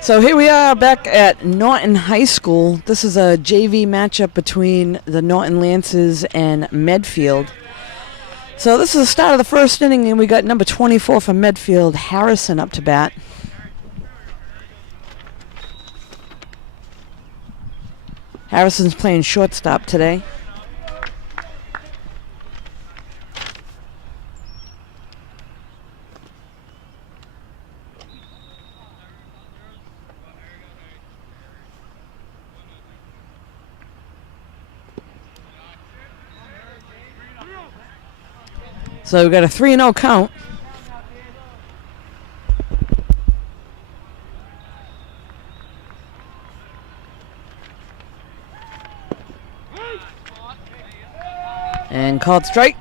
So here we are back at Norton High School. This is a JV matchup between the Norton Lancers and Medfield. So this is the start of the first inning, and we got number 24 for Medfield, Harrison, up to bat. Harrison's playing shortstop today. So we've got a 3-0 count. And called strike.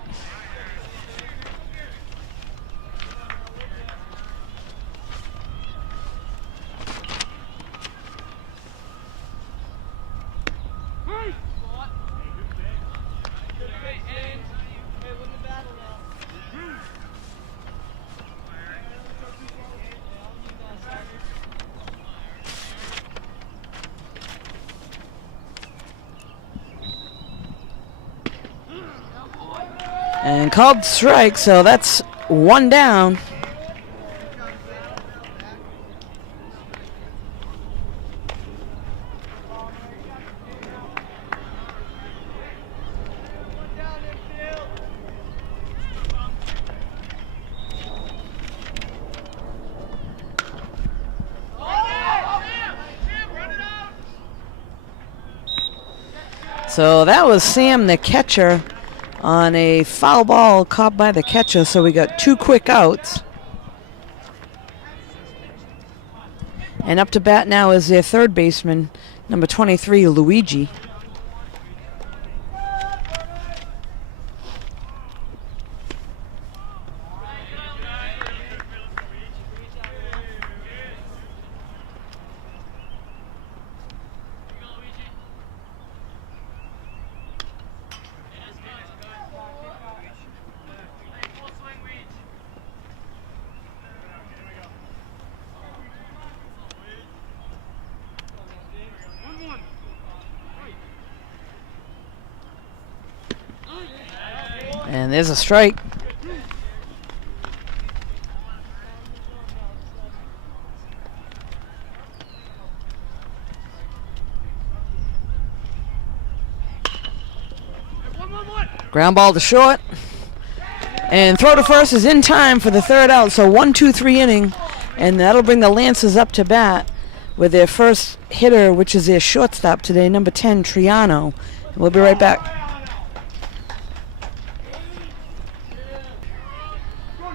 And called strike, so that's one down. So that was Sam, the catcher, on a foul ball caught by the catcher, so we got 2 quick outs. And up to bat now is their third baseman, number 23, Luigi. And there's a strike. Ground ball to short. And throw to first is in time for the third out. So 1-2-3 inning. And that'll bring the Lancers up to bat with their first hitter, which is their shortstop today, number 10, Triano. And we'll be right back.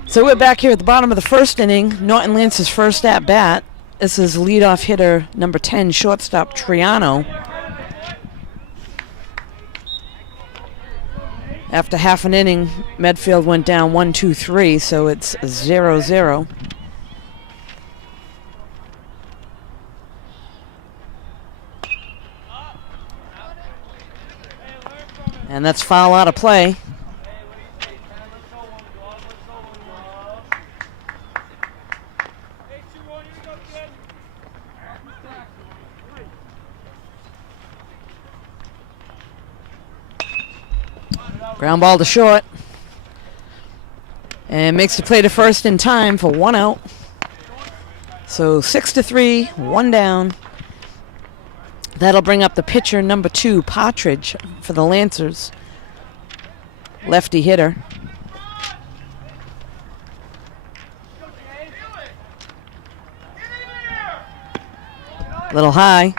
So we're back here at the bottom of the first inning. Norton Lance's first at bat. This is leadoff hitter number 10, shortstop Triano. After half an inning, Medfield went down 1-2-3, so it's 0-0. And that's foul out of play. Ground ball to short. And makes the play to first in time for 1 out. So 6-3, 1 down. That'll bring up the pitcher, number 2, Partridge, for the Lancers. Lefty hitter. Little high.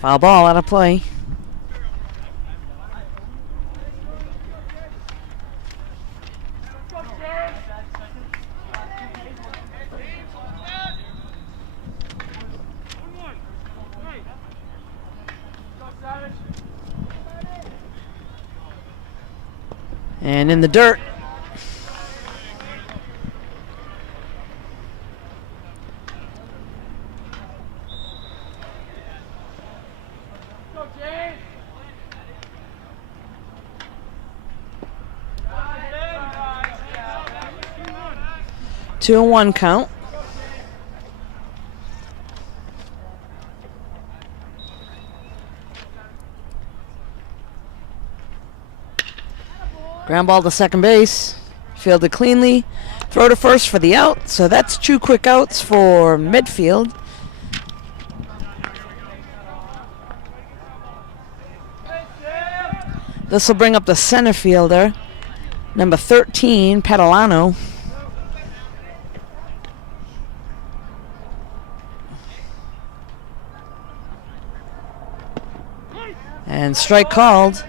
Foul ball out of play. And in the dirt. 2-1 count. Ground ball to second base. Fielded cleanly. Throw to first for the out. So that's 2 quick outs for Medfield. This will bring up the center fielder, number 13, Catalano. And strike called.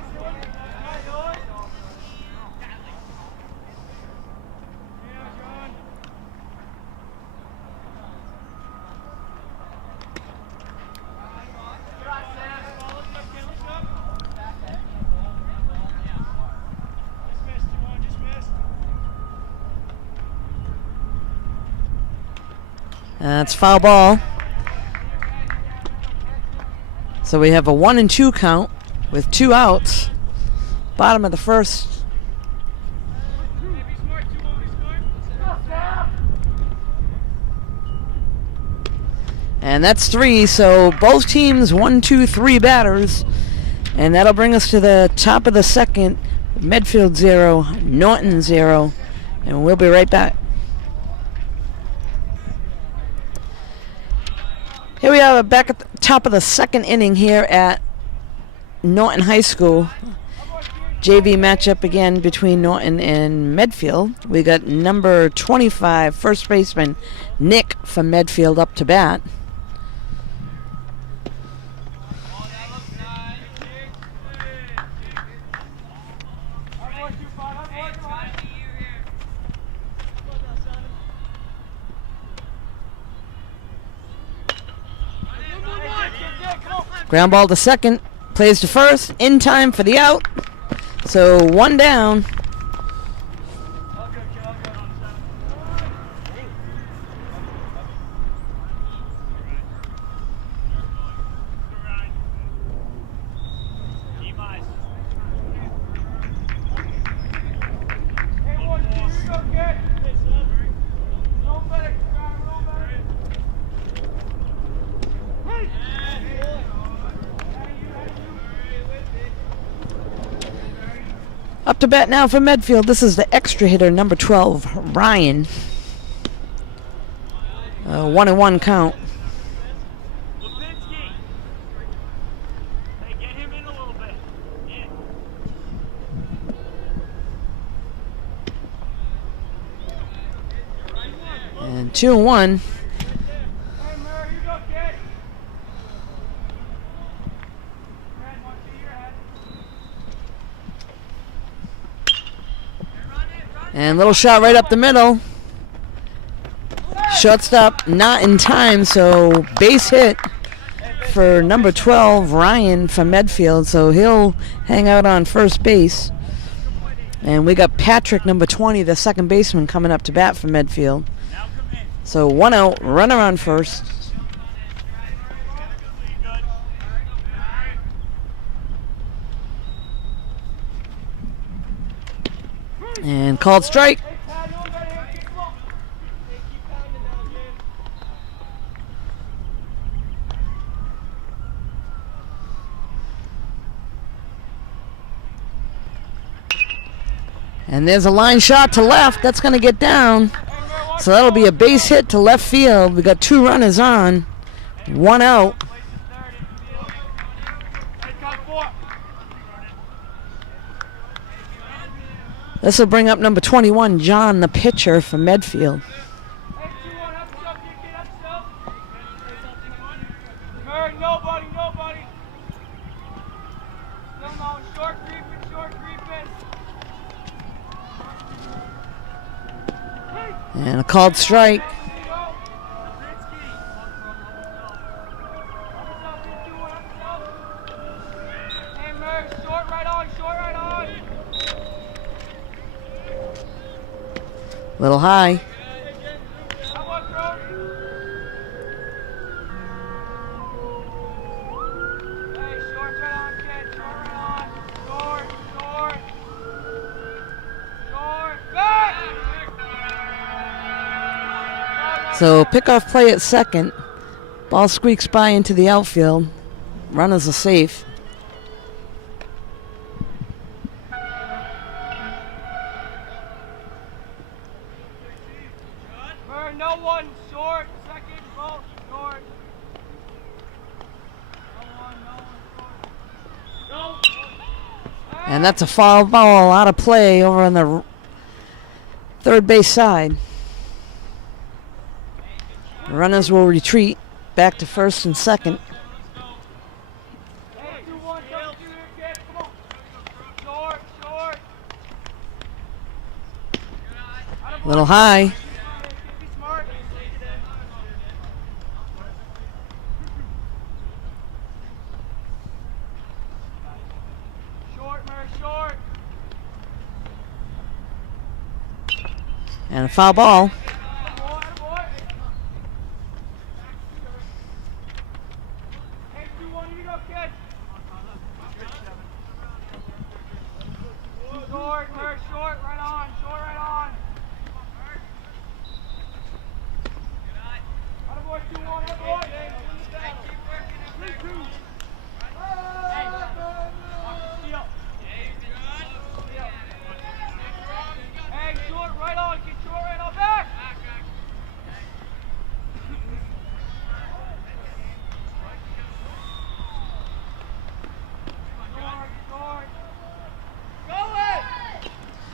That's foul ball. So we have a 1-2 count with 2 outs. Bottom of the first. And that's 3, so both teams 1, 2, 3 batters. And that'll bring us to the top of the second. Medfield 0, Norton 0. And we'll be right back. Here we are back at the top of the second inning here at Norton High School. JV matchup again between Norton and Medfield. We got number 25, first baseman Nick from Medfield up to bat. Ground ball to second, plays to first, in time for the out. So 1 down. Up to bat now for Medfield. This is the extra hitter, number 12, Ryan. 1-1 count. And 2-1. And little shot right up the middle. Shortstop not in time, so base hit for number 12, Ryan from Medfield. So he'll hang out on first base. And we got Patrick, number 20, the second baseman, coming up to bat for Medfield. So 1 out, runner on first. And called strike. And there's a line shot to left. That's going to get down. So that'll be a base hit to left field. We got 2 runners on. 1 out. This will bring up number 21, John, the pitcher for Medfield. And a called strike. Little high. So pickoff play at second. Ball squeaks by into the outfield. Runners are safe. No one short, second ball short. No. And that's a foul ball out of play over on the third base side. The runners will retreat back to first and second. A little high. And a foul ball.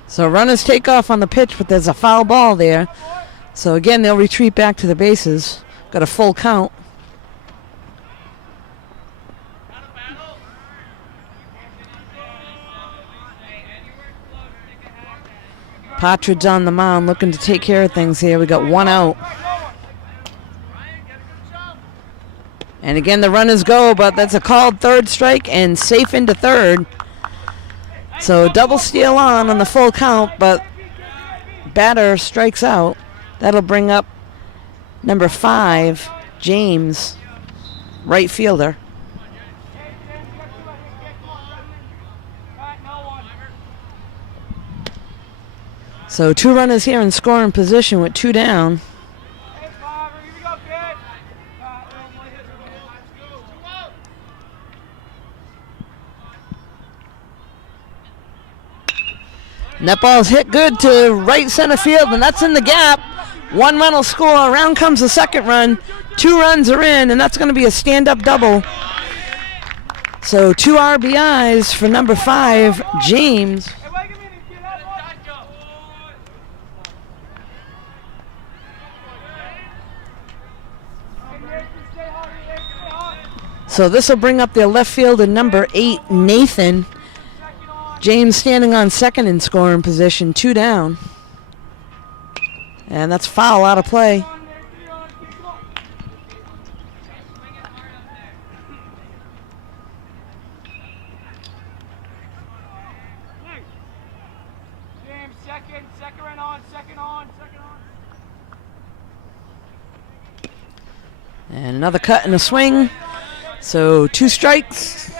So runners take off on the pitch, but there's a foul ball there. So again, they'll retreat back to the bases. Got a full count. Partridge on the mound looking to take care of things here. We got one out. And again, the runners go, but that's a called third strike and safe into third. So double steal on the full count, but batter strikes out. That'll bring up number 5, James, right fielder. So 2 runners here in scoring position with 2 down. And that ball's hit good to right center field, and that's in the gap. 1 run will score. Around comes the second run. 2 runs are in, and that's going to be a stand-up double. So 2 RBIs for number 5, James. So this will bring up their left fielder, number 8, Nathan. James standing on second in scoring position, 2 down. And that's foul out of play. And another cut and a swing. So 2 strikes.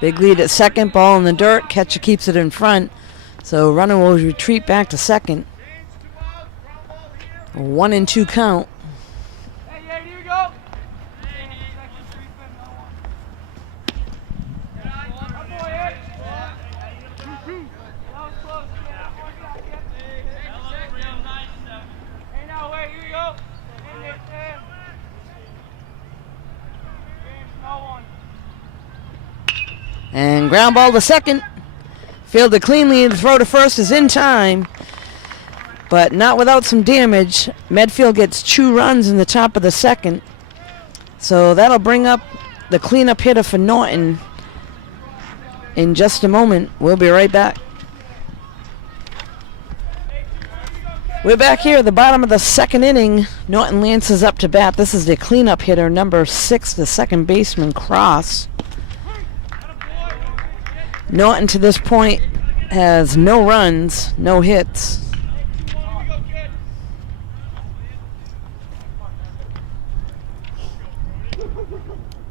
Big lead at second, ball in the dirt. Catcher keeps it in front. So runner will retreat back to second. 1-2 count. And ground ball to second. Fielded cleanly. The throw to first is in time, but not without some damage. Medfield gets 2 runs in the top of the second. So that'll bring up the cleanup hitter for Norton in just a moment. We'll be right back. We're back here at the bottom of the second inning. Norton lances up to bat. This is the cleanup hitter, number 6, the second baseman, Cross. Norton to this point has no runs, no hits.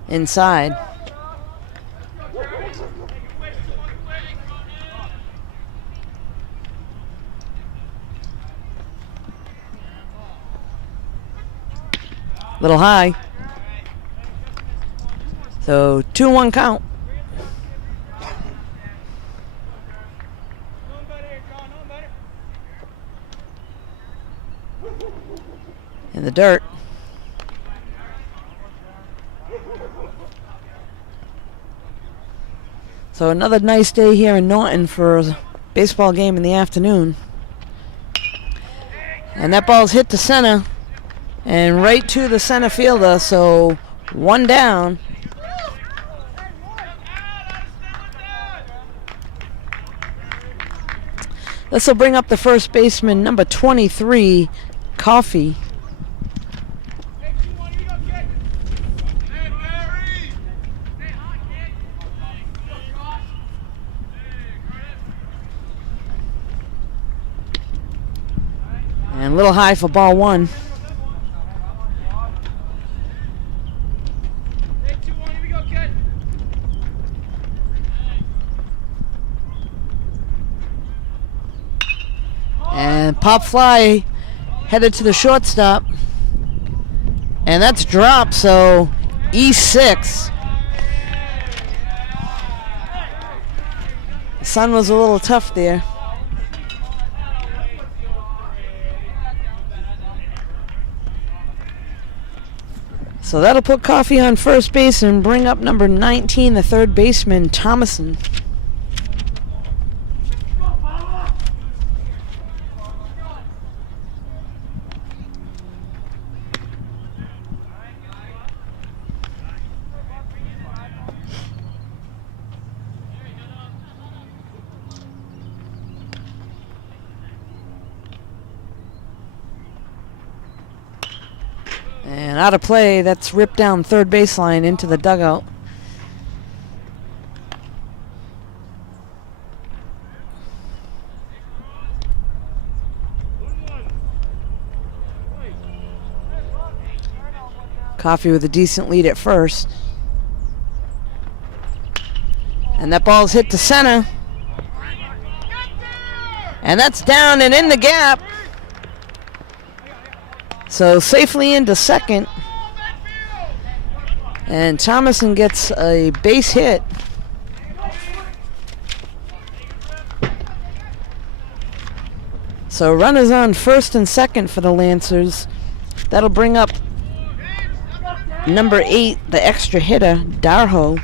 Inside. Little high. So 2-1 count. In the dirt. So another nice day here in Norton for a baseball game in the afternoon. And that ball's hit to center and right to the center fielder, so 1 down. This will bring up the first baseman, number 23, Coffee. And a little high for ball 1. And pop fly headed to the shortstop. And that's dropped, so E6. The sun was a little tough there. So that'll put Coffee on first base and bring up number 19, the third baseman, Thomason. And out of play, that's ripped down third baseline into the dugout. Coffee with a decent lead at first. And that ball's hit to center. And that's down and in the gap. So safely into second. And Thomason gets a base hit. So runners on first and second for the Lancers. That'll bring up number 8, the extra hitter, Darho.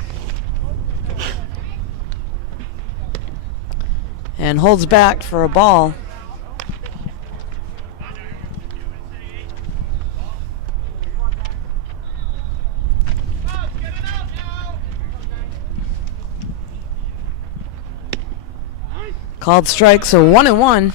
And holds back for a ball. Called strike, so 1-1.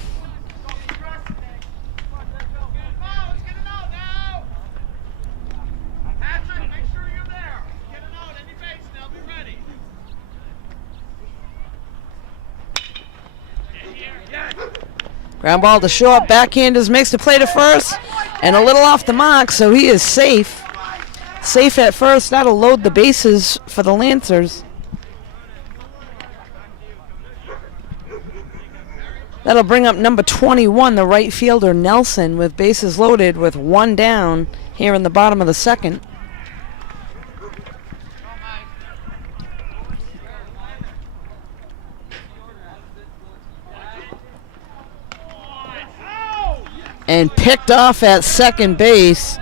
Ground ball to short, backhanders makes the play to first, and a little off the mark, so he is safe. Safe at first, that'll load the bases for the Lancers. That'll bring up number 21, the right fielder, Nelson, with bases loaded with 1 down here in the bottom of the second. And picked off at second base.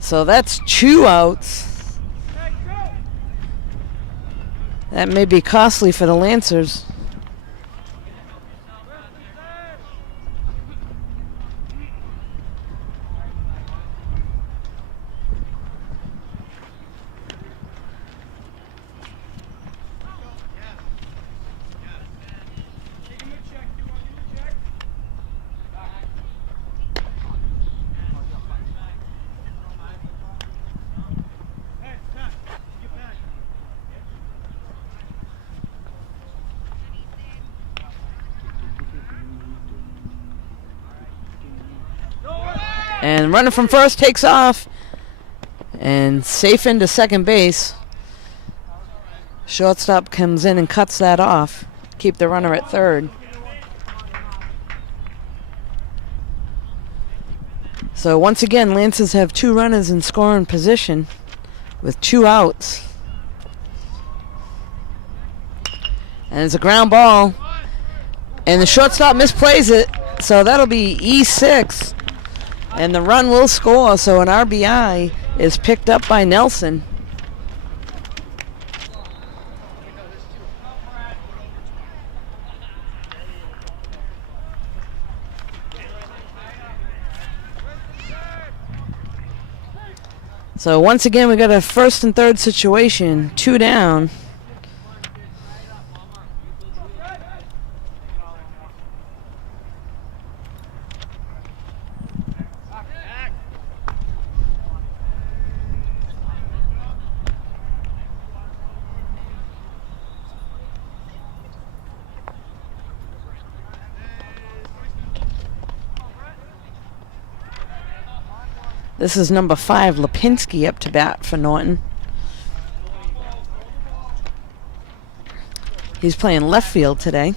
So that's 2 outs. That may be costly for the Lancers. And runner from first takes off. And safe into second base. Shortstop comes in and cuts that off. Keep the runner at third. So once again, Lancers have 2 runners in scoring position with 2 outs. And it's a ground ball. And the shortstop misplays it. So that'll be E6. And the run will score. So an RBI is picked up by Nelson. So once again, we got a first and third situation, 2 down. This is number 5, Lipinski, up to bat for Norton. He's playing left field today.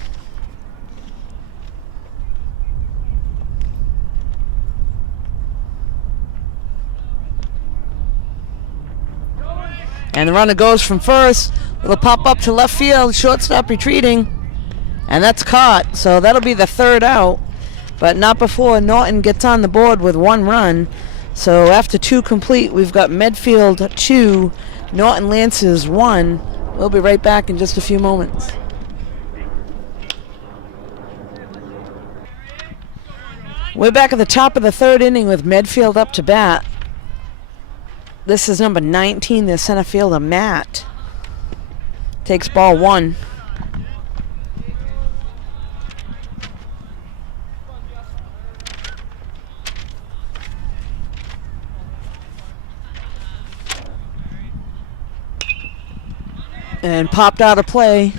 And the runner goes from first. It'll pop up to left field. Shortstop retreating. And that's caught. So that'll be the 3rd out. But not before Norton gets on the board with 1 run. So after 2 complete, we've got Medfield 2, Norton Lancers 1. We'll be right back in just a few moments. We're back at the top of the 3rd inning with Medfield up to bat. This is number 19, the center fielder, Matt. Takes ball 1. And popped out of play.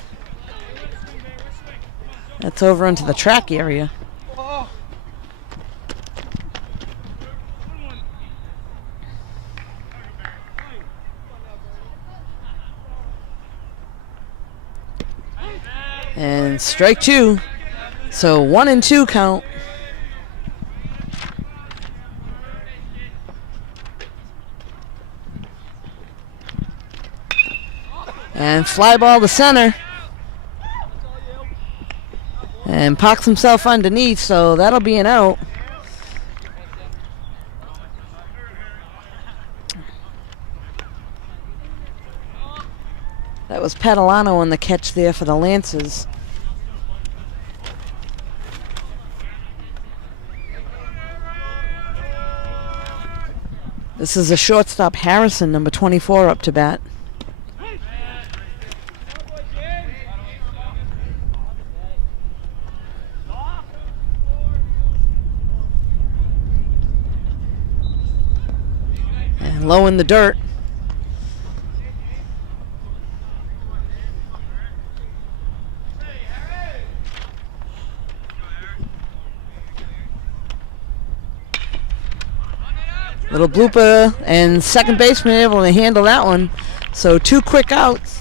That's over into the track area. And strike 2. So 1 and 2 count. And fly ball to center. And pocks himself underneath, so that'll be an out. That was Catalano on the catch there for the Lancers. This is a shortstop, Harrison, number 24, up to bat. And low in the dirt. Little blooper, and second baseman able to handle that one. So 2 quick outs.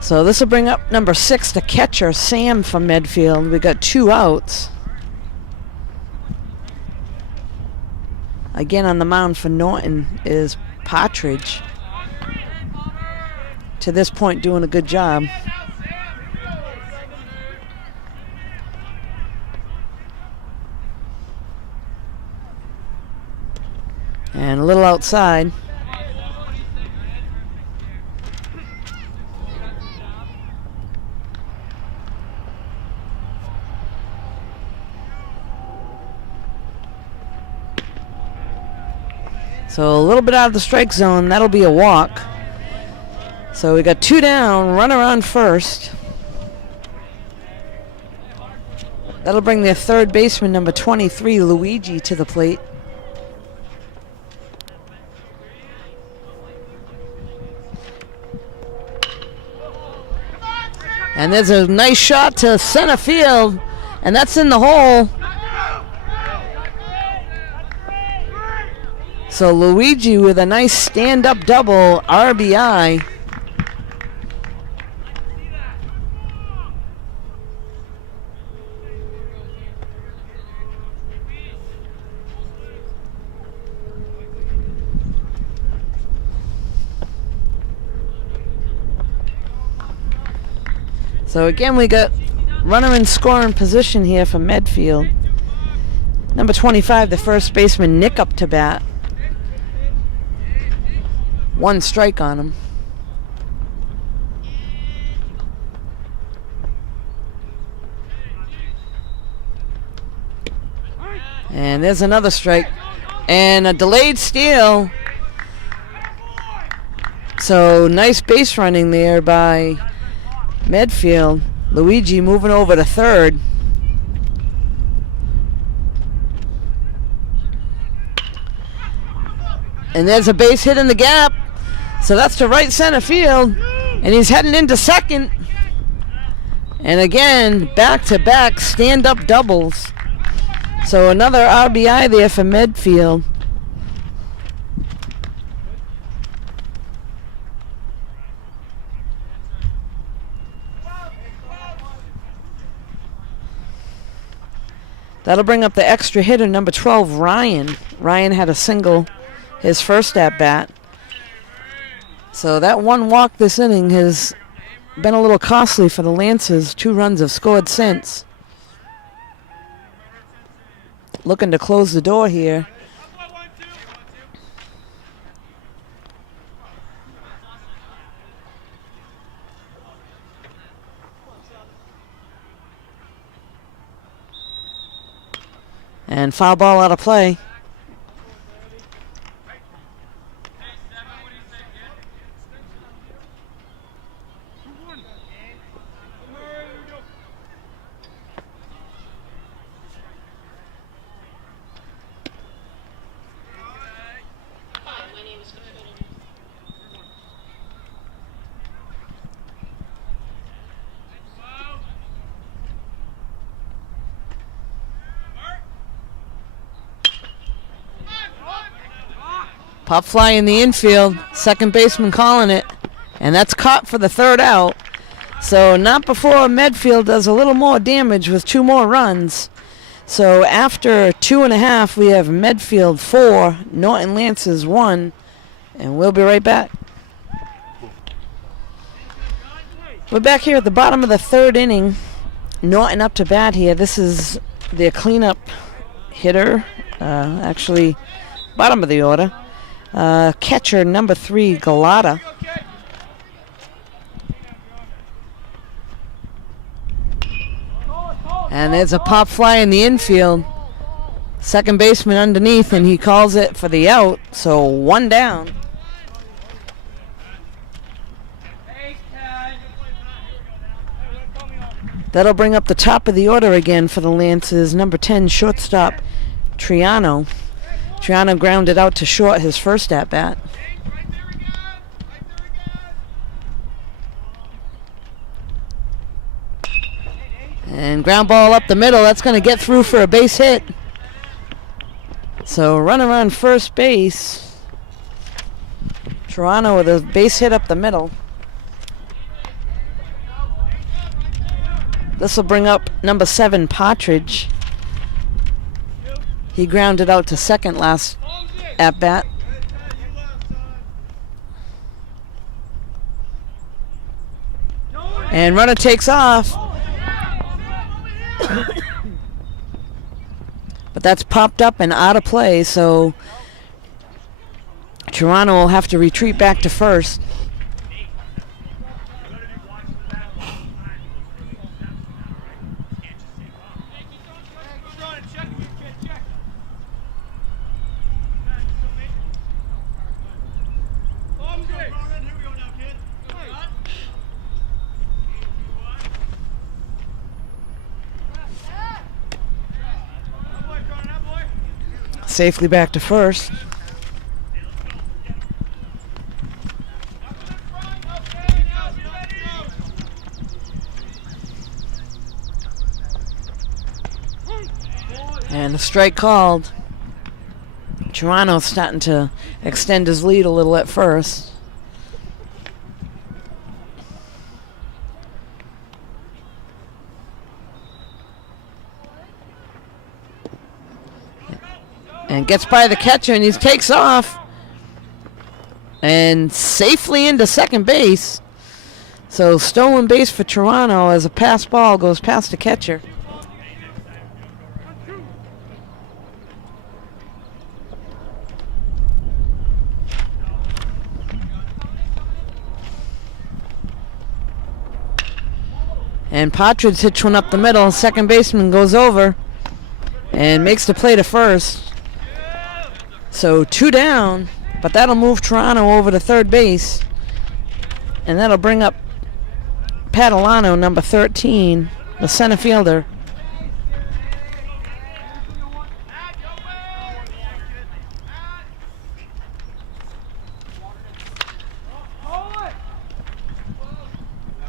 So this will bring up number 6, the catcher, Sam from Medfield. We got 2 outs. Again on the mound for Norton is Partridge. To this point, doing a good job. And a little outside. So a little bit out of the strike zone. That'll be a walk. So we got 2 down, runner on first. That'll bring their third baseman, number 23, Luigi, to the plate. And there's a nice shot to center field, and that's in the hole. So Luigi with a nice stand-up double RBI. So again, we got runner in scoring position here for Medfield. Number 25, the first baseman, Nick, up to bat. 1 strike on him. And there's another strike. And a delayed steal. So nice base running there by Medfield. Luigi moving over to third. And there's a base hit in the gap. So that's to right center field. And he's heading into second. And again, back-to-back stand-up doubles. So another RBI there for Medfield. That'll bring up the extra hitter, number 12, Ryan. Ryan had a single his first at-bat. So that 1 walk this inning has been a little costly for the Lancers. 2 runs have scored since. Looking to close the door here. And foul ball out of play. Pop fly in the infield. Second baseman calling it. And that's caught for the third out. So not before Medfield does a little more damage with 2 more runs. So after 2.5, we have Medfield 4, Norton Lancers 1. And we'll be right back. We're back here at the bottom of the 3rd inning. Norton up to bat here. This is their cleanup hitter. Actually, bottom of the order. Catcher number 3, Galata. And there's a pop fly in the infield. Second baseman underneath, and he calls it for the out. So 1 down. That'll bring up the top of the order again for the Lancers. Number 10, shortstop, Triano. Triano grounded out to short his first at-bat. And ground ball up the middle. That's going to get through for a base hit. So runner on first base. Triano with a base hit up the middle. This will bring up number 7, Partridge. He grounded out to second last at-bat. And runner takes off. But that's popped up and out of play, so Toronto will have to retreat back to first. Safely back to first. And a strike called. Toronto's starting to extend his lead a little at first. And gets by the catcher, and he takes off. And safely into second base. So stolen base for Toronto as a pass ball goes past the catcher. And Partridge hits one up the middle. Second baseman goes over and makes the play to first. So 2 down, but that'll move Toronto over to third base. And that'll bring up Padalano, number 13, the center fielder.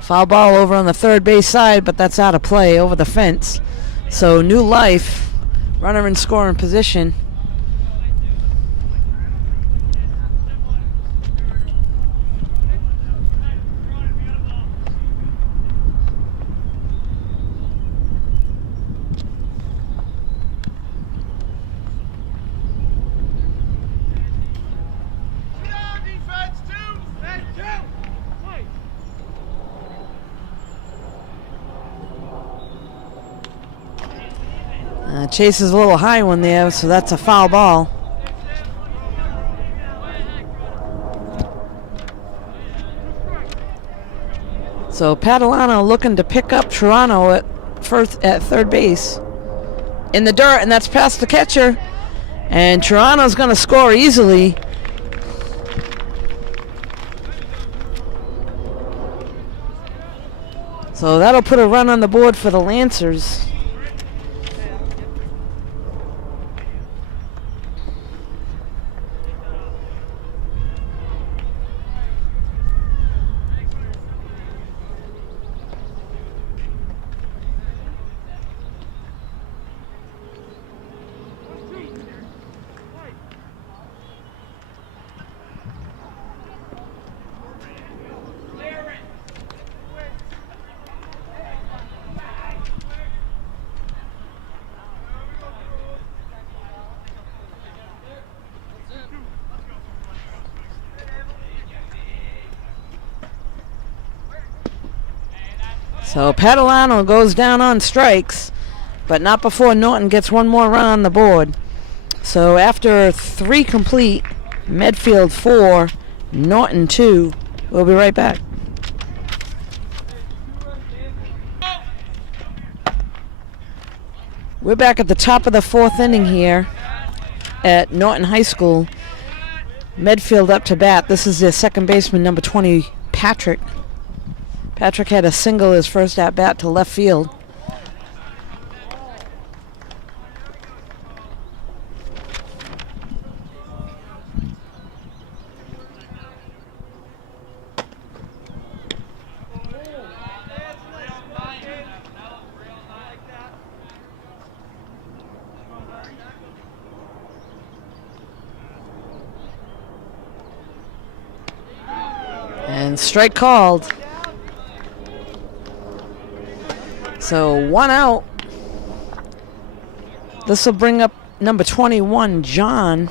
Foul ball over on the third base side, but that's out of play over the fence. So new life, runner in scoring position. Chase is a little high one there, so that's a foul ball. So Padalano looking to pick up Toronto at third base. In the dirt, and that's past the catcher. And Toronto's going to score easily. So that'll put a run on the board for the Lancers. So Padalano goes down on strikes, but not before Norton gets one more run on the board. So after 3 complete, Medfield 4, Norton 2. We'll be right back. We're back at the top of the 4th inning here at Norton High School. Medfield up to bat. This is their second baseman, number 20, Patrick. Patrick had a single his first at bat to left field. And strike called. So 1 out. This will bring up number 21, John.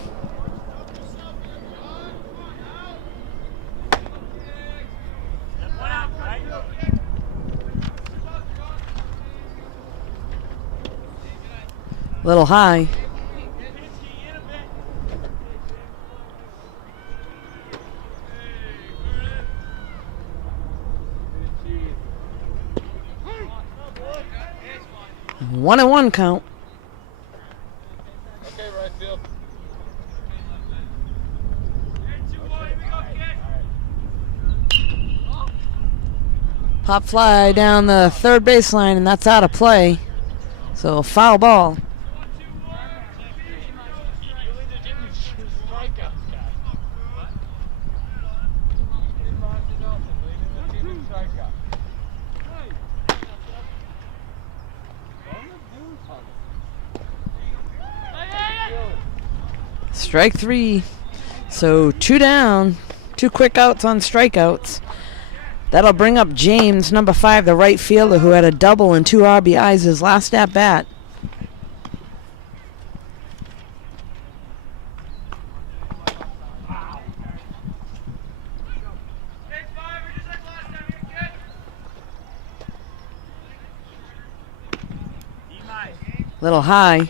Little high. One and one count. Okay, right field. Pop fly down the third baseline, and that's out of play. So foul ball. Strike 3. So 2 down. 2 quick outs on strikeouts. That'll bring up James, number 5, the right fielder, who had a double and 2 RBIs his last at bat. Little high.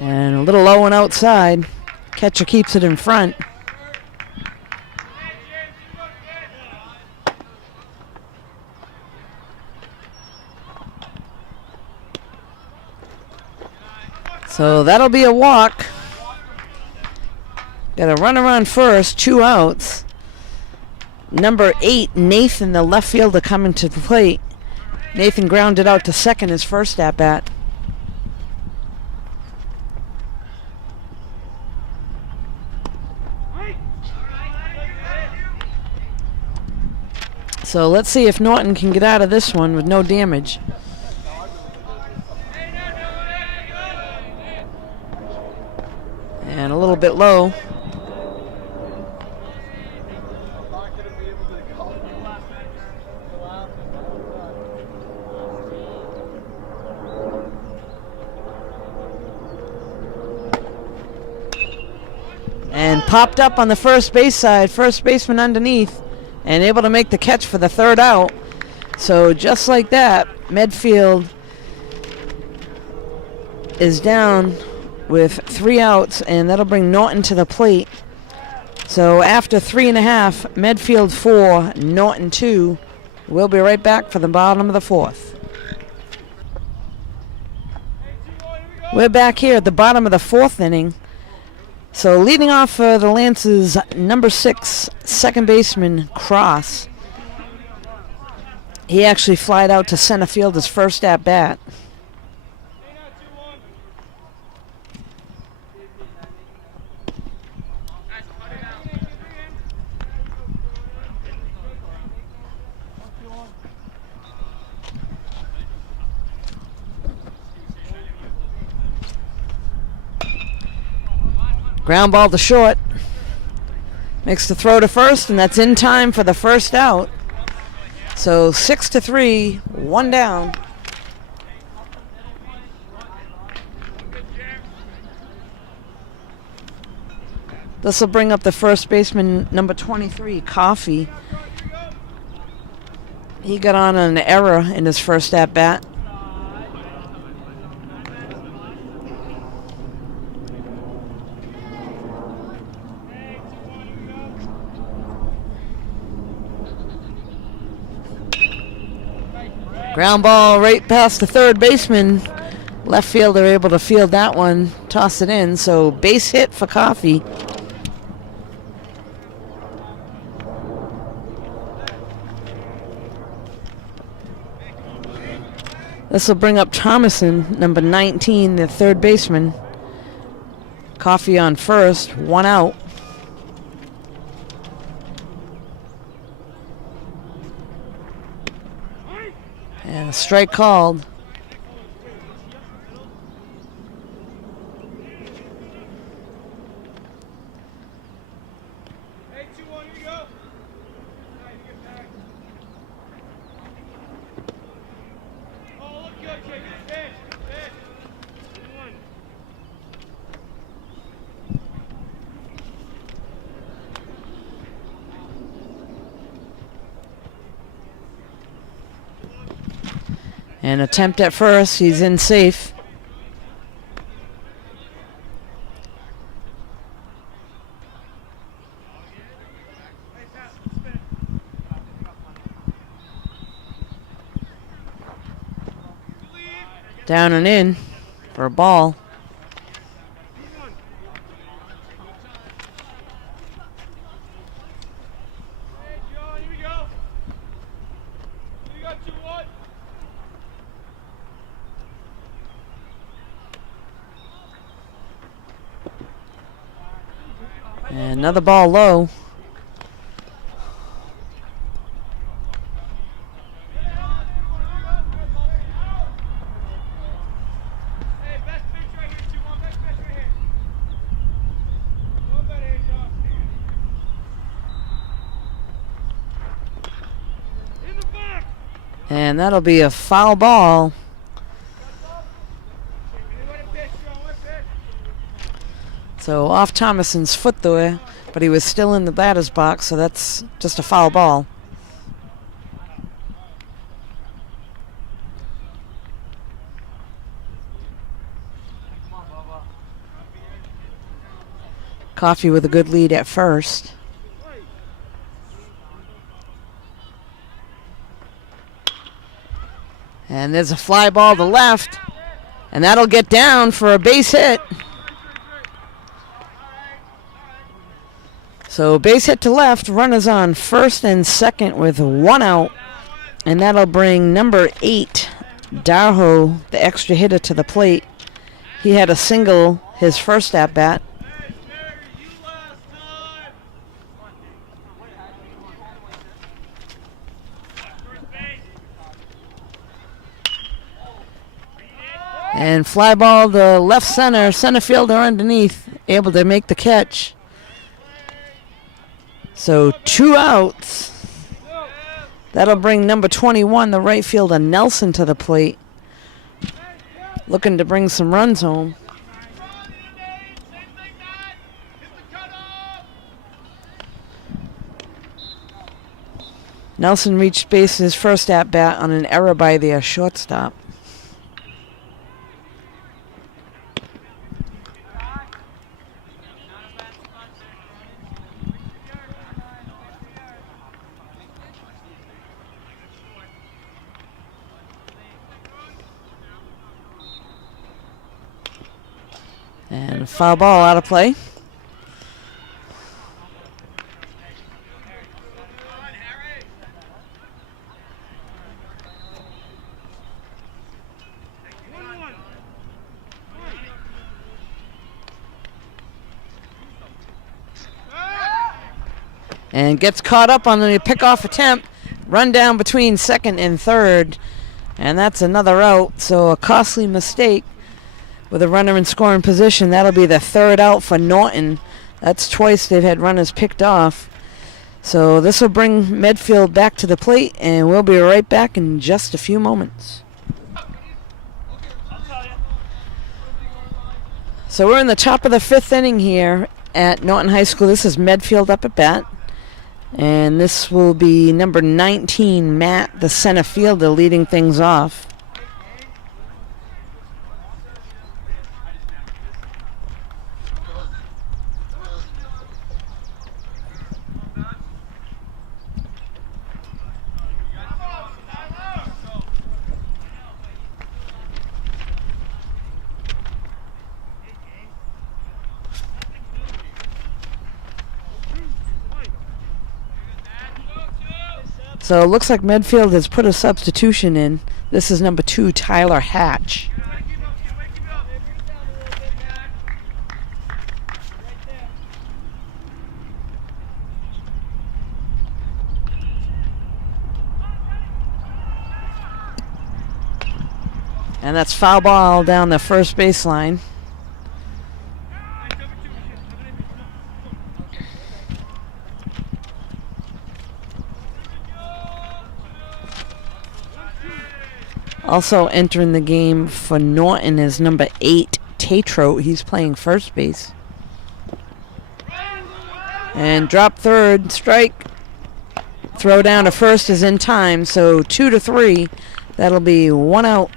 And a little low and outside. Catcher keeps it in front. So that'll be a walk. Got a runner on first, 2 outs. Number 8, Nathan, the left fielder, coming to the plate. Nathan grounded out to second his first at bat. So let's see if Norton can get out of this one with no damage. And a little bit low. And popped up on the first base side, first baseman underneath, and able to make the catch for the 3rd out. So just like that, Medfield is down with 3 outs, and that'll bring Norton to the plate. So after 3.5, Medfield 4, Norton 2. We'll be right back for the bottom of the 4th. We're back here at the bottom of the 4th inning. So leading off for the Lancers, number 6, second baseman, Cross. He actually flied out to center field his first at bat. Ground ball to short. Makes the throw to first, and that's in time for the first out. So 6-3, 1 down. This will bring up the first baseman, number 23, Coffey. He got on an error in his first at bat. Ground ball right past the third baseman. Left fielder able to field that one, toss it in. So base hit for Coffey. This will bring up Thomason, number 19, the third baseman. Coffey on first, 1 out. And a strike called. An attempt at first, he's in safe. Down and in for a ball. Another ball low. Hey, best pitch right here, 2-1. Best pitch right here. Go better here, Josh. In the back. And that'll be a foul ball. What a pitch, John. What pitch? So off Thomason's foot there, but he was still in the batter's box, so that's just a foul ball. Coffee with a good lead at first. And there's a fly ball to left, and that'll get down for a base hit. So base hit to left, runners on first and second with 1 out, and that'll bring number 8, Darho, the extra hitter, to the plate. He had a single his first at bat. And fly ball to left center, center fielder underneath, able to make the catch. So 2 outs. That'll bring number 21, the right fielder, Nelson, to the plate. Looking to bring some runs home. Nelson reached base his first at bat on an error by their shortstop. And foul ball out of play. And gets caught up on the pickoff attempt. Run down between second and third. And that's another out. So a costly mistake with a runner in scoring position. That'll be the 3rd out for Norton. That's twice they've had runners picked off. So this will bring Medfield back to the plate, and we'll be right back in just a few moments. So we're in the top of the 5th inning here at Norton High School. This is Medfield up at bat. And this will be number 19, Matt, the center fielder, leading things off. So it looks like Medfield has put a substitution in. This is number 2, Tyler Hatch. And that's foul ball down the first baseline. Also entering the game for Norton is number 8, Tatro. He's playing first base. And drop third, strike. Throw down to first is in time, so 2-3. That'll be 1 out.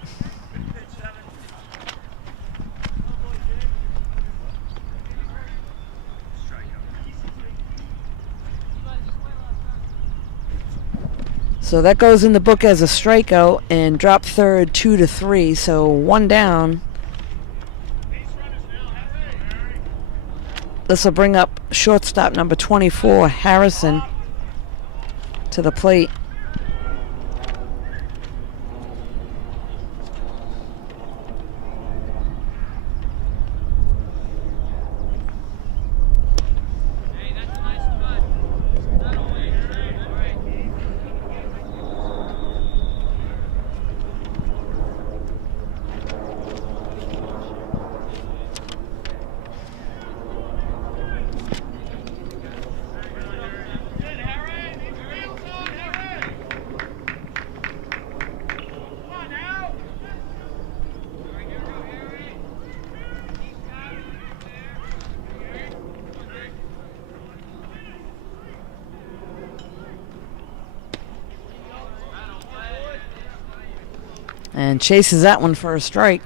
So that goes in the book as a strikeout, and drop third, 2-3, so 1 down. This will bring up shortstop number 24, Harrison, to the plate. Hey, And chases that one for a strike.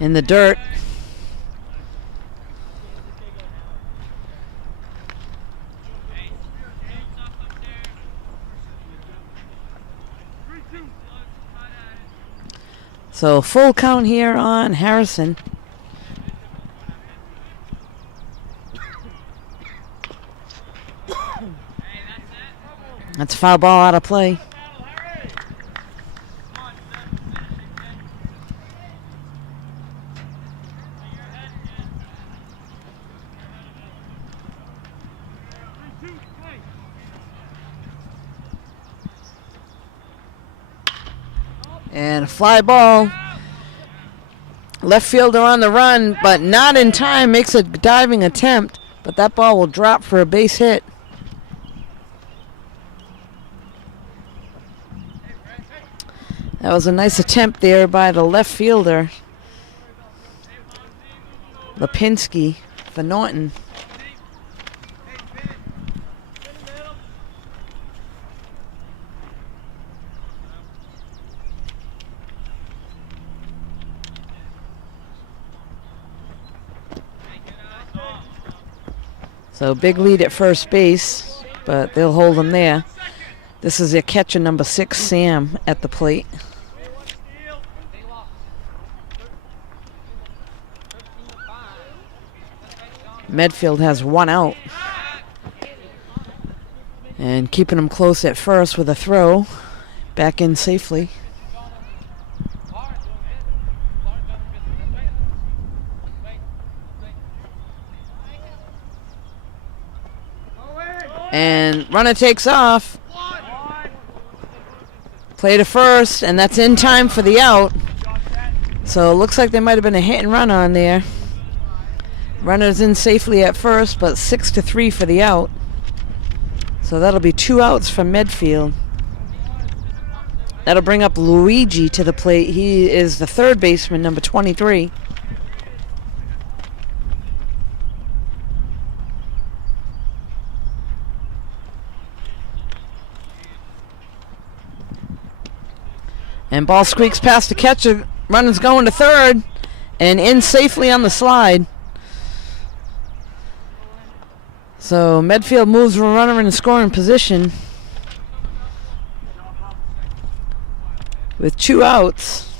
In the dirt. So full count here on Harrison. That's a foul ball out of play. And a fly ball. Left fielder on the run, but not in time. Makes a diving attempt, but that ball will drop for a base hit. That was a nice attempt there by the left fielder, Lipinski, for Norton. So big lead at first base, but they'll hold him there. This is their catcher, number 6, Sam, at the plate. Medfield has 1 out. And keeping him close at first with a throw. Back in safely. And runner takes off. Play to first, and that's in time for the out. So it looks like there might have been a hit and run on there. Runner's in safely at first, but 6-3 for the out. So that'll be 2 outs for Medfield. That'll bring up Luigi to the plate. He is the third baseman, number 23. And ball squeaks past the catcher. Runner's going to third and in safely on the slide. So Medfield moves a runner in a scoring position with 2 outs.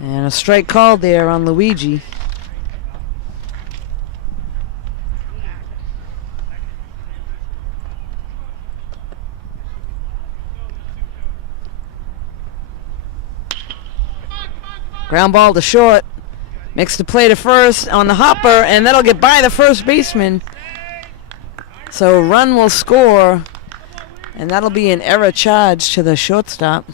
And a strike called there on Luigi. Ground ball to short. Makes the play to first on the hopper, and that'll get by the first baseman. So run will score, and that'll be an error charge to the shortstop.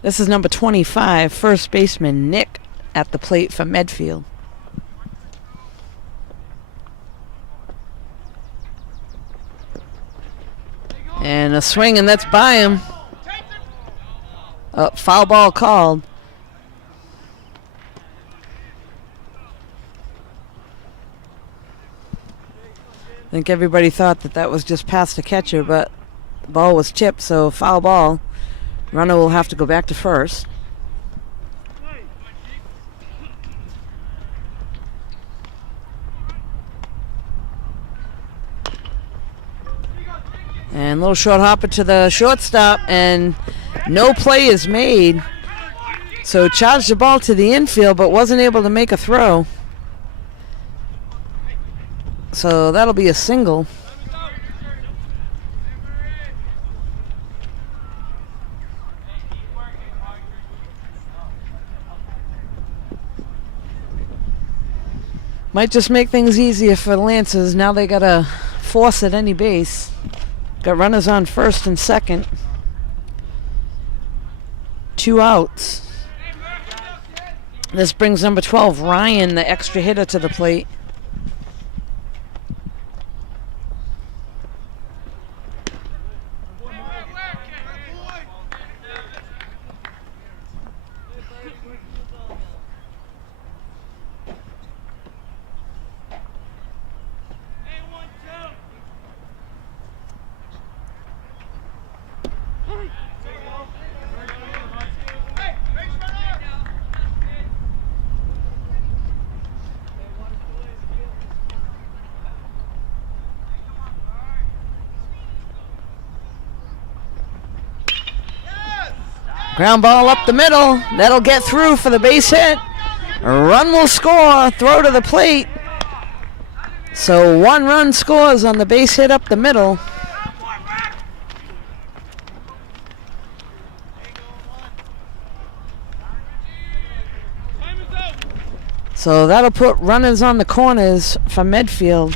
This is number 25, first baseman Nick at the plate for Medfield. And a swing, and that's by him. Foul ball called. I think everybody thought that was just past the catcher, but the ball was tipped, so foul ball. Runner will have to go back to first. And little short hopper to the shortstop, and no play is made. So charged the ball to the infield, but wasn't able to make a throw. So that'll be a single. Might just make things easier for the Lancers. Now they gotta force at any base. Got runners on first and second. 2 outs. This brings number 12, Ryan, the extra hitter, to the plate. Ground ball up the middle. That'll get through for the base hit. A run will score. Throw to the plate. So 1 run scores on the base hit up the middle. So that'll put runners on the corners for Medfield.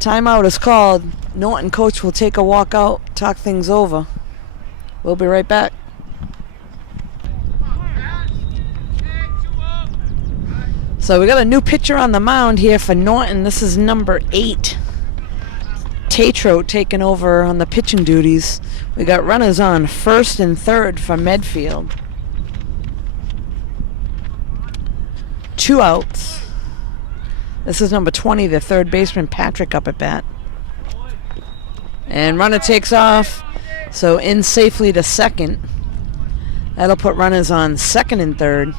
Timeout is called. Norton coach will take a walk out, talk things over. We'll be right back. So we got a new pitcher on the mound here for Norton. This is number 8. Tatro taking over on the pitching duties. We got runners on first and third for Medfield. 2 outs. This is number 20, the third baseman, Patrick, up at bat. And runner takes off, so in safely to second. That'll put runners on second and third.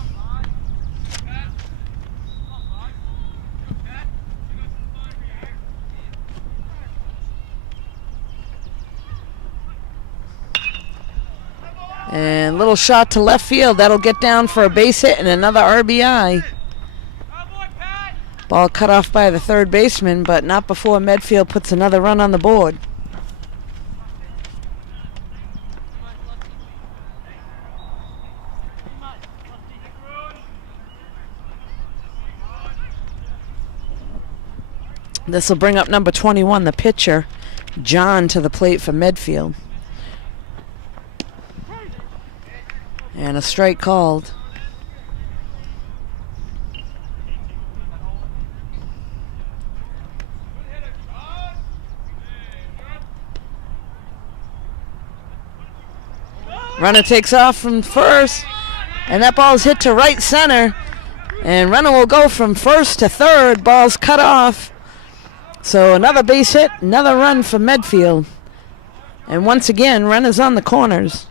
And little shot to left field. That'll get down for a base hit and another RBI. Ball cut off by the third baseman, but not before Medfield puts another run on the board. This will bring up number 21, the pitcher, John, to the plate for Medfield. And a strike called. Runner takes off from first, and that ball's hit to right center. And runner will go from first to third. Ball's cut off. So another base hit, another run for Medfield. And once again, runners on the corners.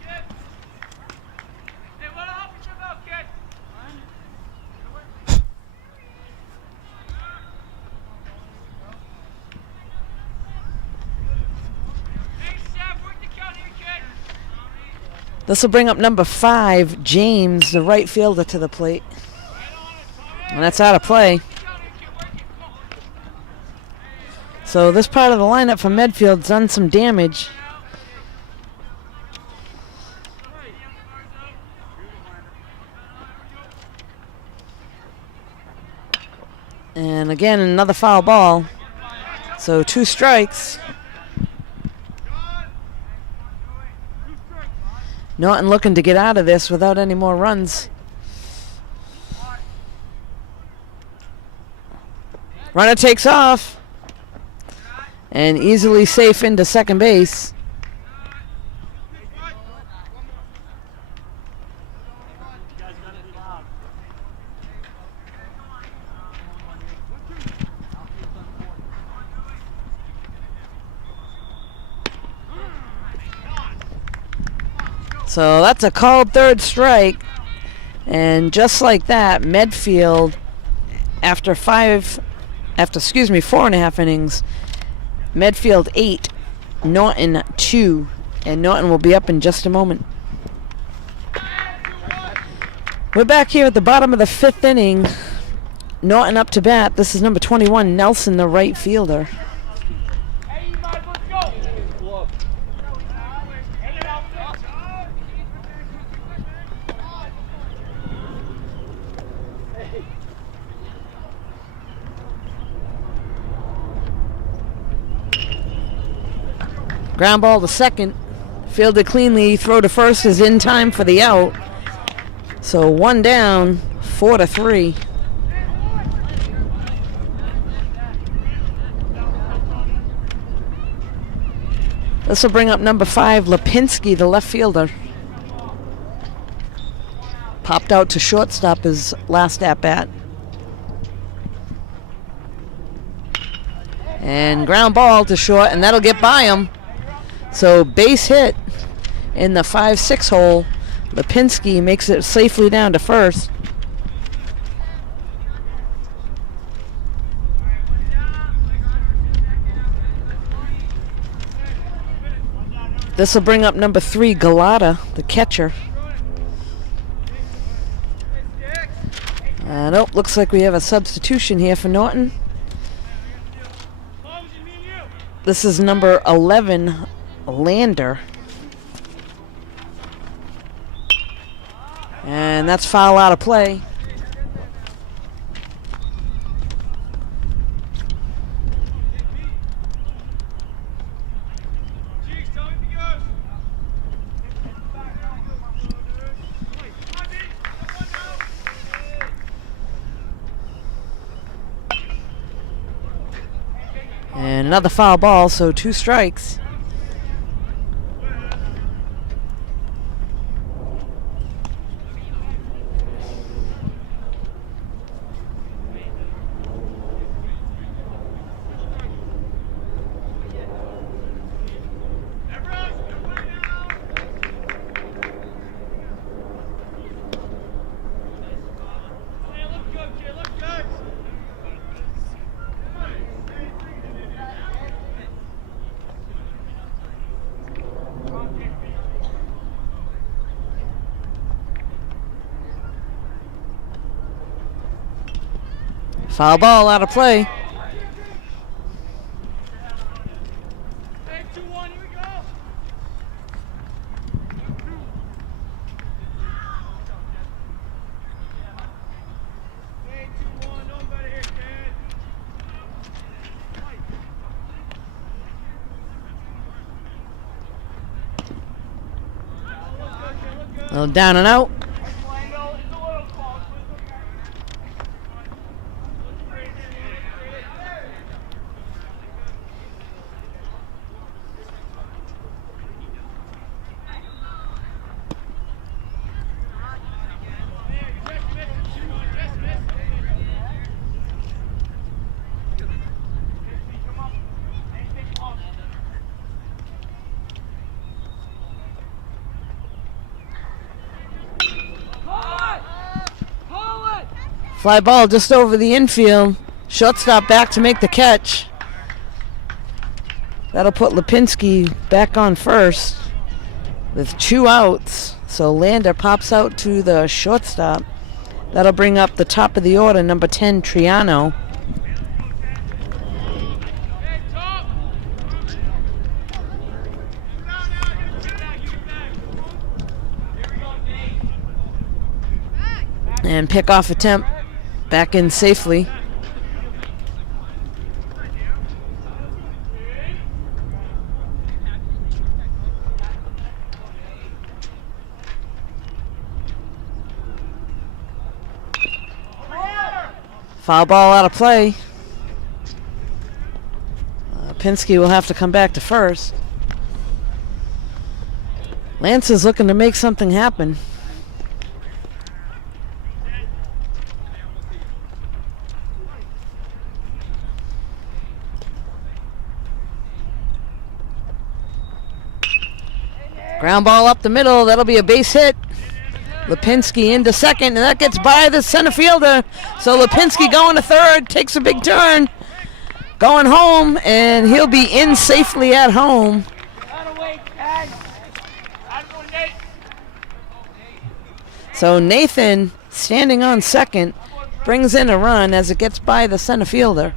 This will bring up number 5, James, the right fielder, to the plate. And that's out of play. So this part of the lineup for Medfield's done some damage. And again, another foul ball. So 2 strikes. Norton looking to get out of this without any more runs. Runner takes off. And easily safe into second base. So that's a called third strike. And just like that, Medfield, after 4.5 innings, Medfield 8, Norton 2. And Norton will be up in just a moment. We're back here at the bottom of the 5th inning. Norton up to bat. This is number 21, Nelson, the right fielder. Hey, Mike, let's go. Ground ball to second. Fielded cleanly. Throw to first is in time for the out. So one down, 4-3. This will bring up number 5, Lipinski, the left fielder. Popped out to shortstop his last at bat. And ground ball to short, and that'll get by him. So base hit in the 5-6 hole. Lipinski makes it safely down to first. This will bring up number 3, Galata, the catcher. Nope, looks like we have a substitution here for Norton. This is number 11, Lander. And that's foul out of play. And another foul ball, so 2 strikes. Foul ball out of play. Hey, 2-1, here we go. Hey, 2-1, nobody here, Ken. A little down and out. Fly ball just over the infield. Shortstop back to make the catch. That'll put Lipinski back on first with 2 outs. So Lander pops out to the shortstop. That'll bring up the top of the order, number 10, Triano. And pickoff attempt back in safely. Foul ball out of play. Pinsky will have to come back to first. Lance is looking to make something happen. Ground ball up the middle. That'll be a base hit. Lipinski into second, and that gets by the center fielder. So Lipinski going to third, takes a big turn, going home, and he'll be in safely at home. So Nathan standing on second. brings in a run as it gets by the center fielder.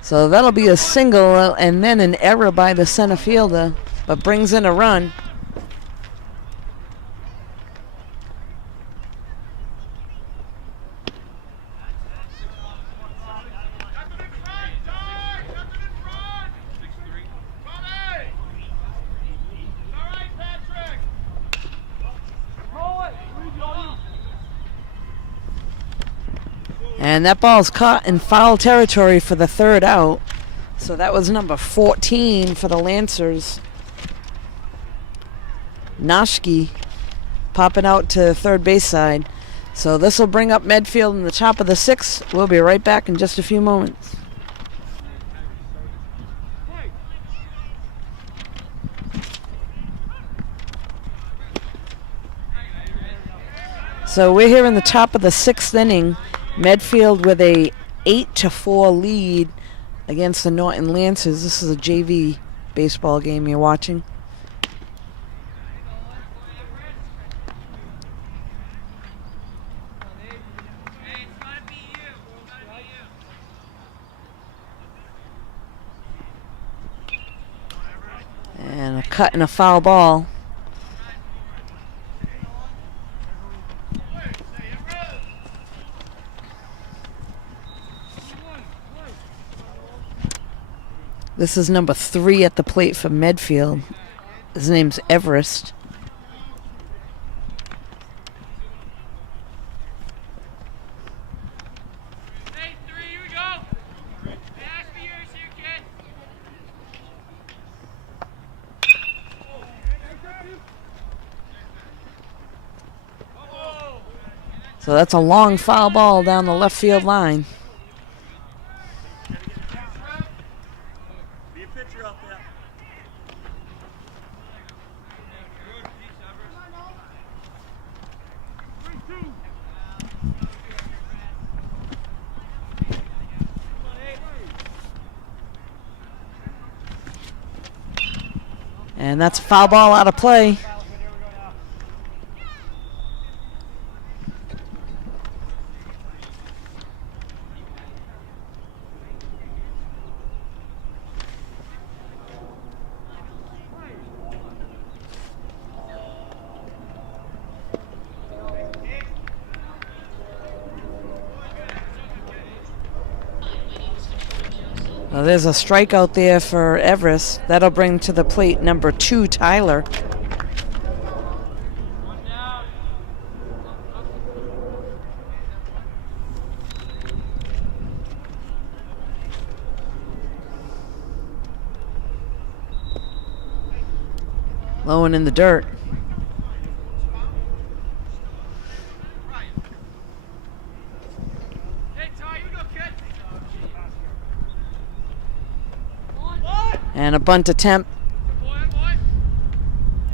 So that'll be a single and then an error by the center fielder, but brings in a run. And that ball's caught in foul territory for the third out. So that was number 14 for the Lancers. Noshke popping out to third base side. So this will bring up Medfield in the top of the sixth. We'll be right back in just a few moments. So we're here in the top of the sixth inning. Medfield with a 8-4 lead against the Norton Lancers. This is a JV baseball game you're watching. And a cut and a foul ball. This is number 3 at the plate for Medfield. His name's Everest. Hey, 3, here we go. Hey, ask me yours here, kid. So that's a long foul ball down the left field line. And that's a foul ball out of play. Well, there's a strikeout there for Everest. That'll bring to the plate number 2, Tyler. Low and in the dirt. And a bunt attempt.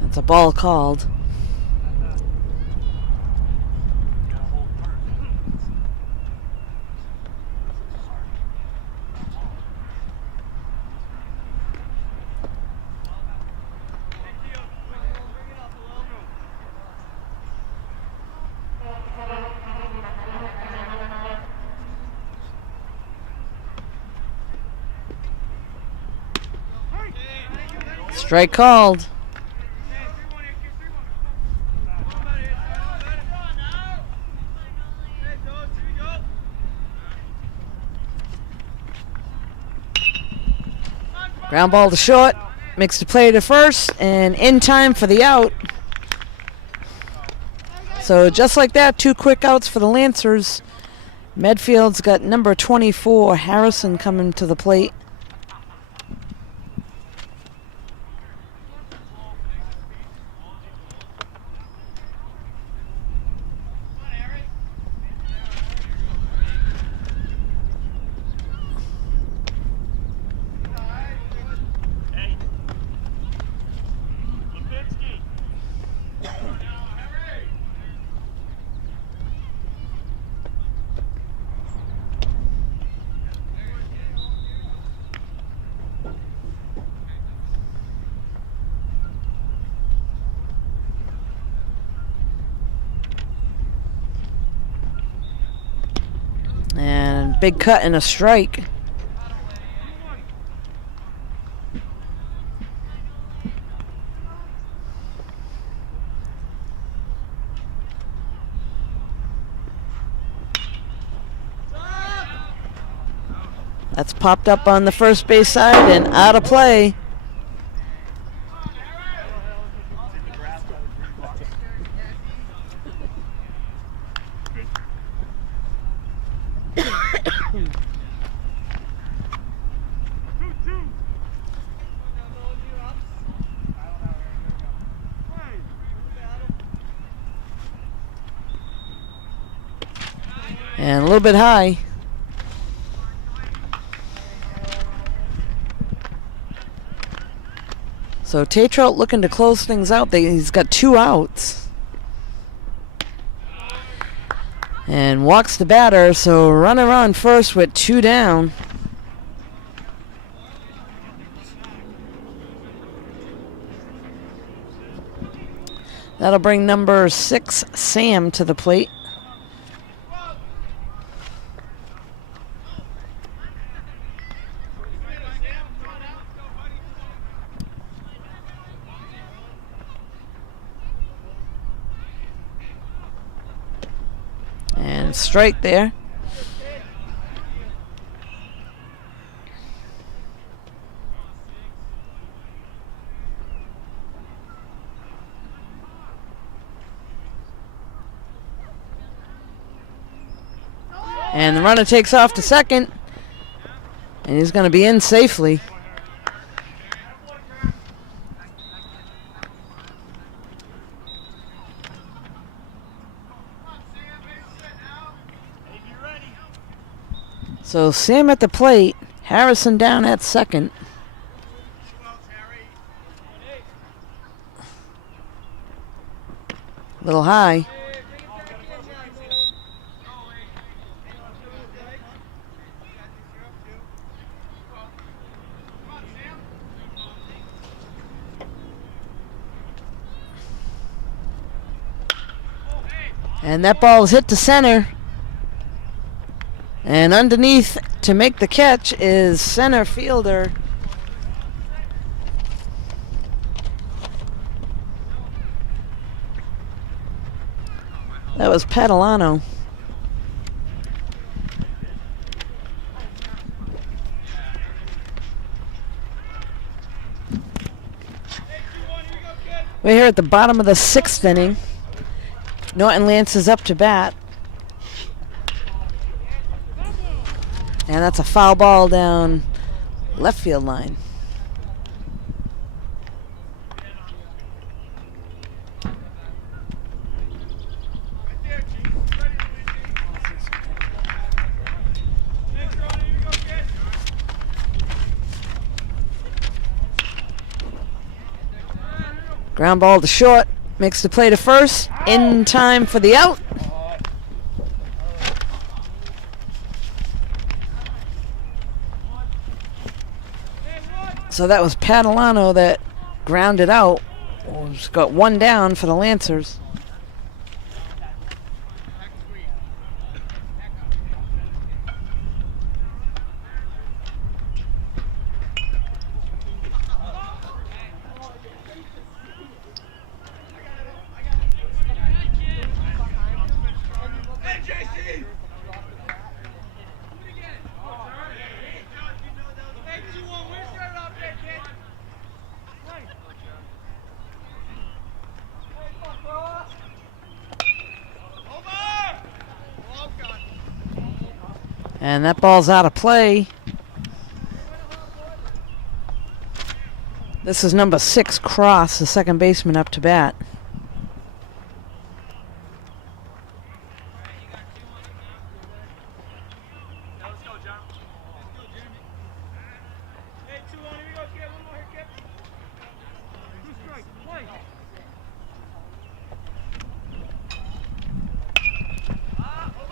That's a ball called. Strike called. Ground ball to short. Makes the play to first and in time for the out. So just like that, 2 quick outs for the Lancers. Medfield's got number 24, Harrison, coming to the plate. big cut and a strike. That's popped up on the first base side and out of play. And a little bit high. So Tatrout looking to close things out. He's got 2 outs. And walks the batter, so runner on first with 2 down. That'll bring number 6, Sam, to the plate. And straight there. And the runner takes off to second. And he's going to be in safely. So Sam at the plate, Harrison down at second. A little high. And that ball is hit to center. And underneath to make the catch is center fielder that was Padalano. We're here at the bottom of the 6th inning. Norton lances up to bat. And that's a foul ball down left field line. Ground ball to short. Makes the play to first. In time for the out. So that was Padalano that grounded out. He's got 1 down for the Lancers. And that ball's out of play. This is number 6, Cross, the second baseman, up to bat.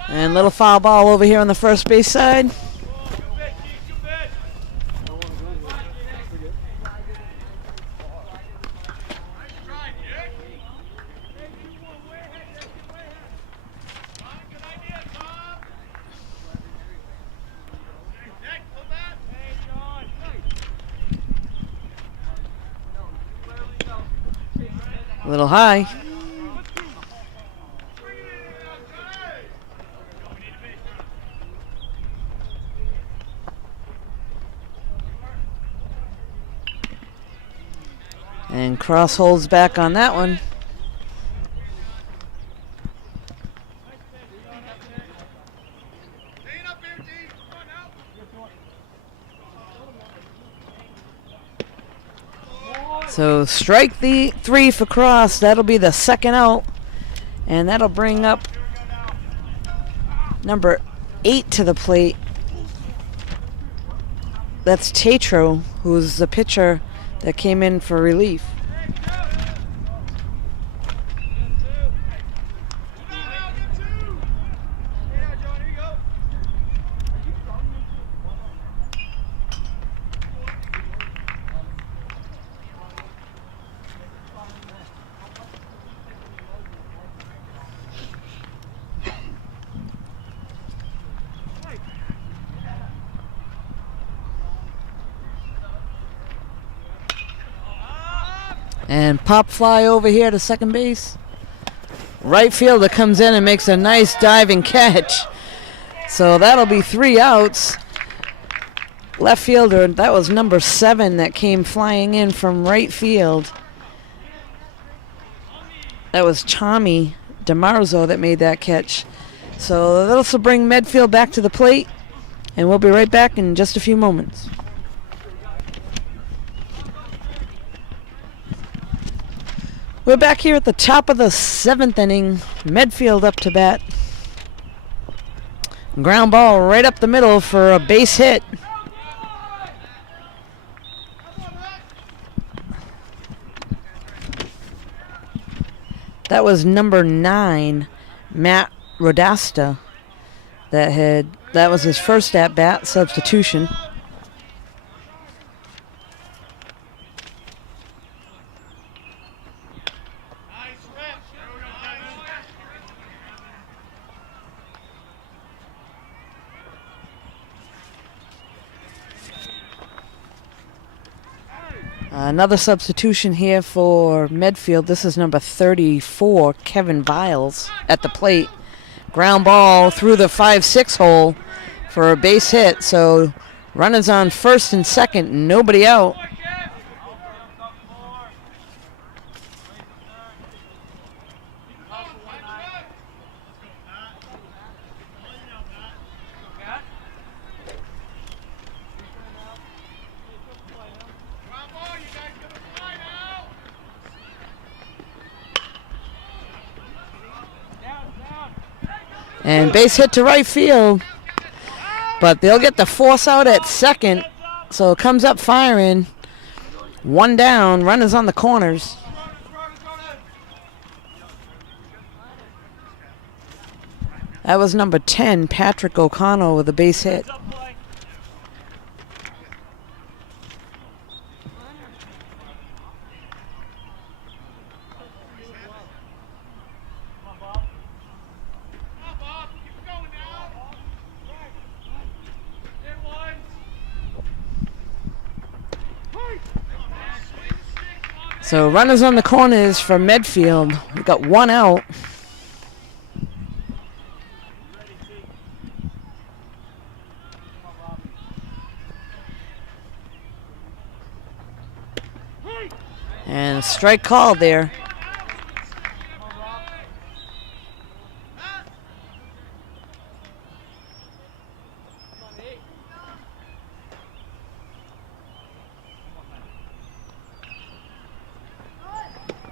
And little foul ball over here on the first base side. A little high. And Cross holds back on that one. So strike the 3 for Cross. That'll be the second out. And that'll bring up number 8 to the plate. That's Tatro, who's the pitcher that came in for relief. And pop fly over here to second base. Right fielder comes in and makes a nice diving catch. So that'll be 3 outs. Left fielder, that was number 7 that came flying in from right field. That was Tommy DeMarzo that made that catch. So this will bring Medfield back to the plate. And we'll be right back in just a few moments. We're back here at the top of the 7th inning. Medfield up to bat. Ground ball right up the middle for a base hit. That was number 9, Matt Rodasta. That was his first at bat substitution. Another substitution here for Medfield. This is number 34, Kevin Viles at the plate. Ground ball through the 5-6 hole for a base hit. So runners on first and second, nobody out. And base hit to right field. But they'll get the force out at second. So it comes up firing. 1 down. Runners on the corners. That was number 10, Patrick O'Connell with a base hit. So runners on the corners for Medfield. We got 1 out. And a strike called there.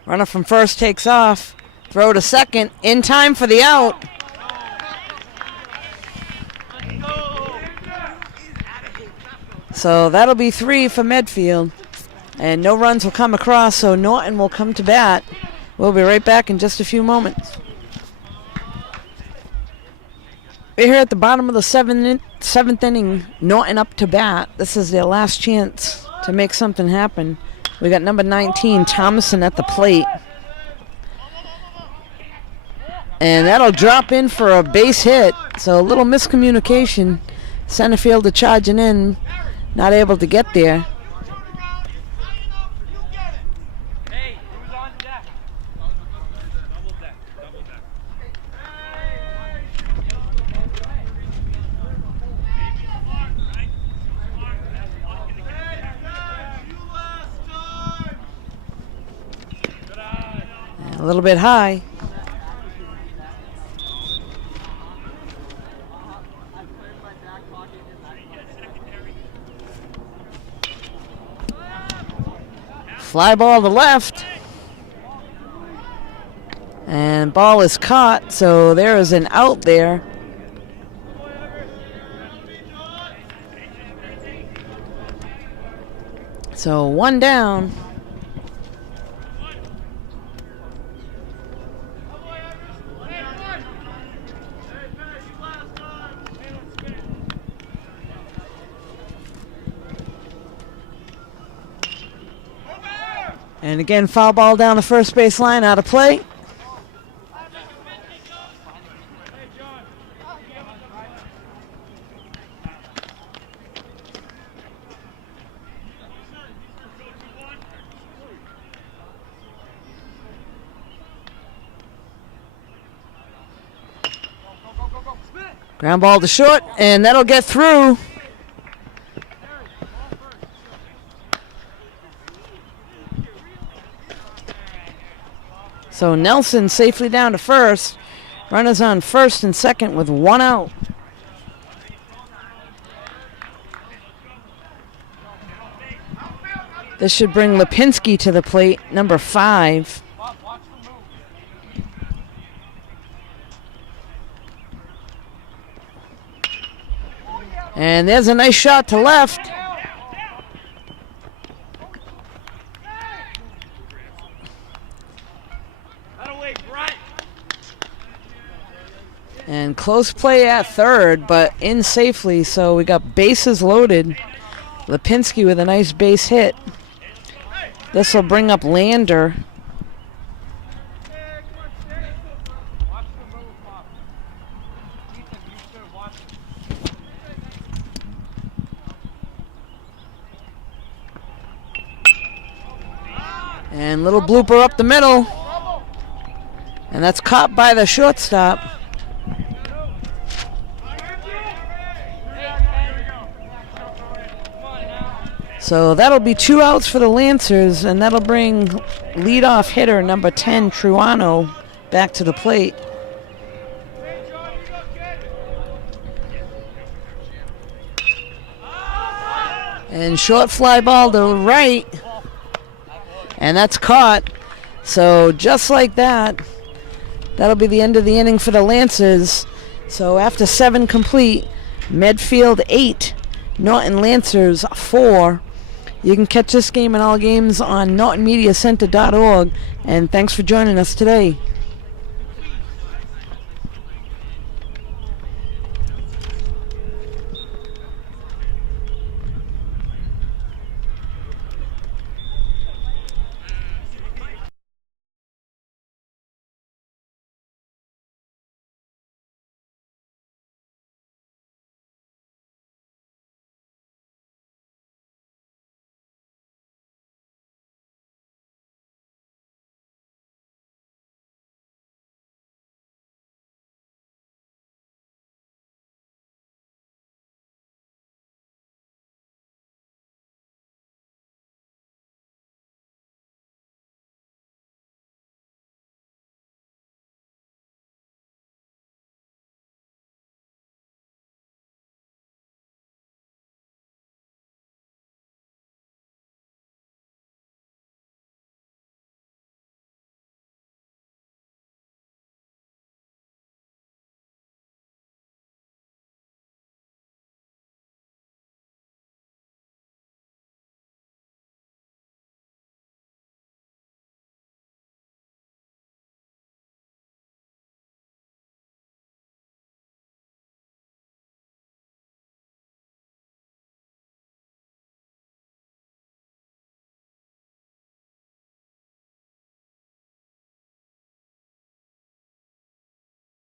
Runner from first takes off. Throw to second. In time for the out. So that'll be 3 for Medfield. And no runs will come across, so Norton will come to bat. We'll be right back in just a few moments. We're here at the bottom of the 7th inning. Norton up to bat. This is their last chance to make something happen. We got number 19, Thomason, at the plate. And that'll drop in for a base hit. So a little miscommunication. Center fielder charging in, not able to get there. A little bit high. Fly ball to left. And ball is caught, so there is an out there. So one down. And again, foul ball down the first base line, out of play. Ground ball to short, and that'll get through. So Nelson safely down to first. Runners on first and second with one out. This should bring Lipinski to the plate, number 5. And there's a nice shot to left. And close play at third, but in safely, so we got bases loaded. Lipinski with a nice base hit. This will bring up Lander. And little blooper up the middle. And that's caught by the shortstop. So that'll be 2 outs for the Lancers, and that'll bring leadoff hitter number 10, Truano, back to the plate. And short fly ball to right. And that's caught. So just like that, that'll be the end of the inning for the Lancers. So after 7 complete, Medfield 8, Norton Lancers 4. You can catch this game and all games on NortonMediaCenter.org. And thanks for joining us today.